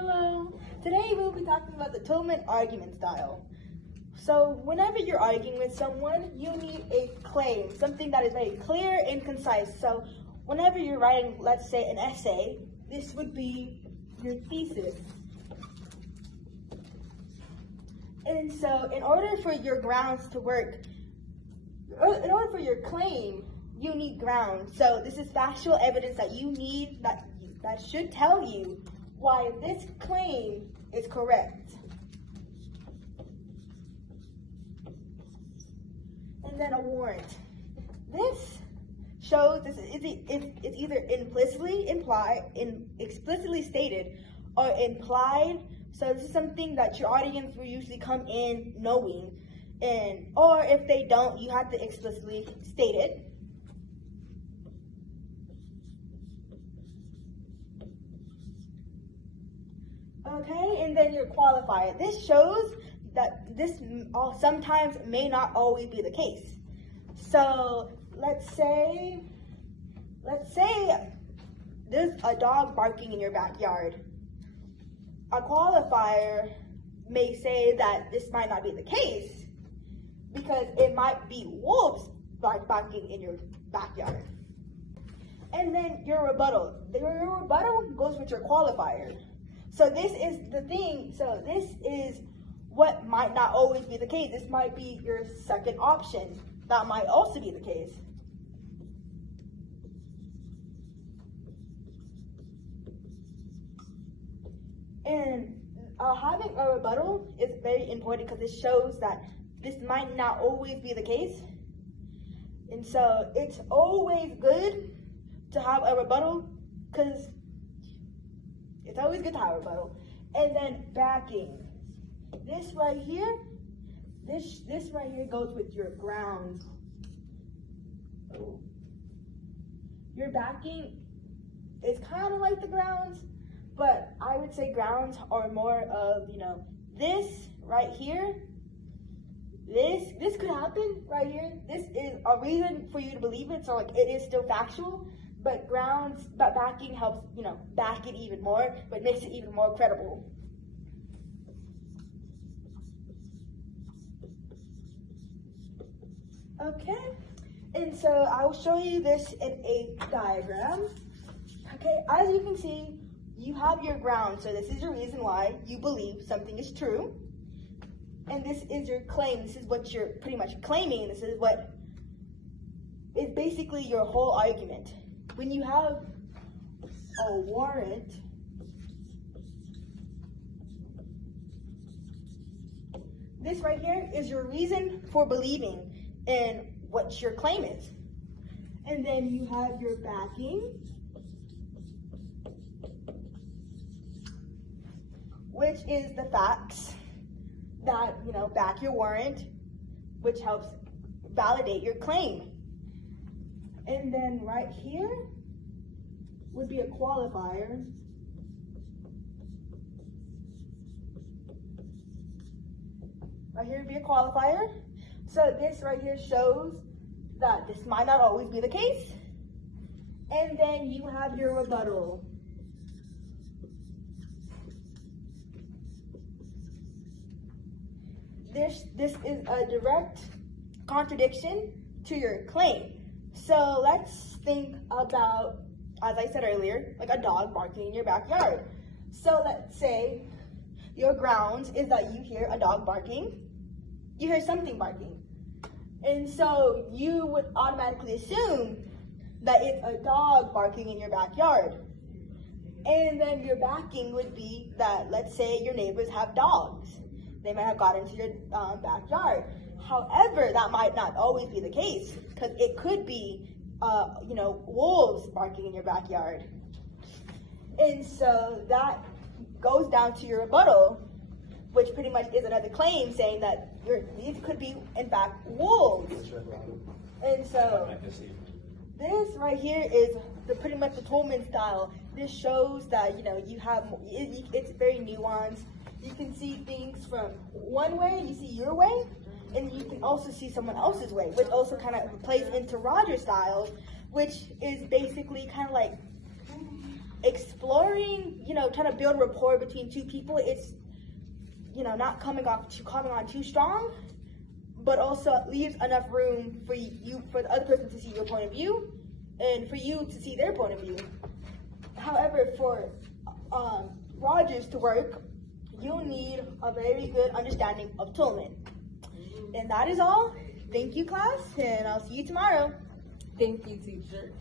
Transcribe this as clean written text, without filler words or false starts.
Hello. Today we'll be talking about the Toulmin argument style. So whenever you're arguing with someone, you need a claim, something that is very clear and concise. So whenever you're writing, let's say, an essay, this would be your thesis. And so in order for your grounds to work, in order for your claim, you need grounds. So this is factual evidence that you need that should tell you why this claim is correct. And then a warrant. This shows if it's either explicitly stated or implied. So this is something that your audience will usually come in knowing, or if they don't, you have to explicitly state it. Okay, and then your qualifier. This shows that this sometimes may not always be the case. So let's say there's a dog barking in your backyard. A qualifier may say that this might not be the case because it might be wolves barking in your backyard. And then your rebuttal. Your rebuttal goes with your qualifier. So this is the thing. So this is what might not always be the case. This might be your second option. That might also be the case. And having a rebuttal is very important because it shows that this might not always be the case. And so it's always good to have a rebuttal because it's always good to have a rebuttal. And then backing. This right here goes with your grounds. Your backing is kind of like the grounds, but I would say grounds are more of, this right here. This could happen right here. This is a reason for you to believe it, so like it is still factual. But backing helps, back it even more, but makes it even more credible. Okay, and so I will show you this in a diagram. Okay, as you can see, you have your ground. So this is your reason why you believe something is true. And this is your claim. This is what you're pretty much claiming. This is what is basically your whole argument. When you have a warrant, this right here is your reason for believing in what your claim is. And then you have your backing, which is the facts that, back your warrant, which helps validate your claim. And then right here would be a qualifier. Right here would be a qualifier. So this right here shows that this might not always be the case. And then you have your rebuttal. This is a direct contradiction to your claim. So let's think about, as I said earlier, like a dog barking in your backyard. So let's say your grounds is that you hear a dog barking, you hear something barking. And so you would automatically assume that it's a dog barking in your backyard. And then your backing would be that, let's say your neighbors have dogs. They might have got into your backyard. However, that might not always be the case because it could be, wolves barking in your backyard. And so that goes down to your rebuttal, which pretty much is another claim saying that these could be, in fact, wolves. And so this right here is pretty much the Toulmin style. This shows that, you have, it's very nuanced. You can see things from one way, you see your way, and you can also see someone else's way, which also kind of plays into Roger's style, which is basically kind of like exploring, trying to build rapport between two people. It's, not coming on too strong, but also leaves enough room for the other person to see your point of view, and for you to see their point of view. However, for Rogers to work, you'll need a very good understanding of Toulmin. And that is all. Thank you, class, and I'll see you tomorrow. Thank you, teacher.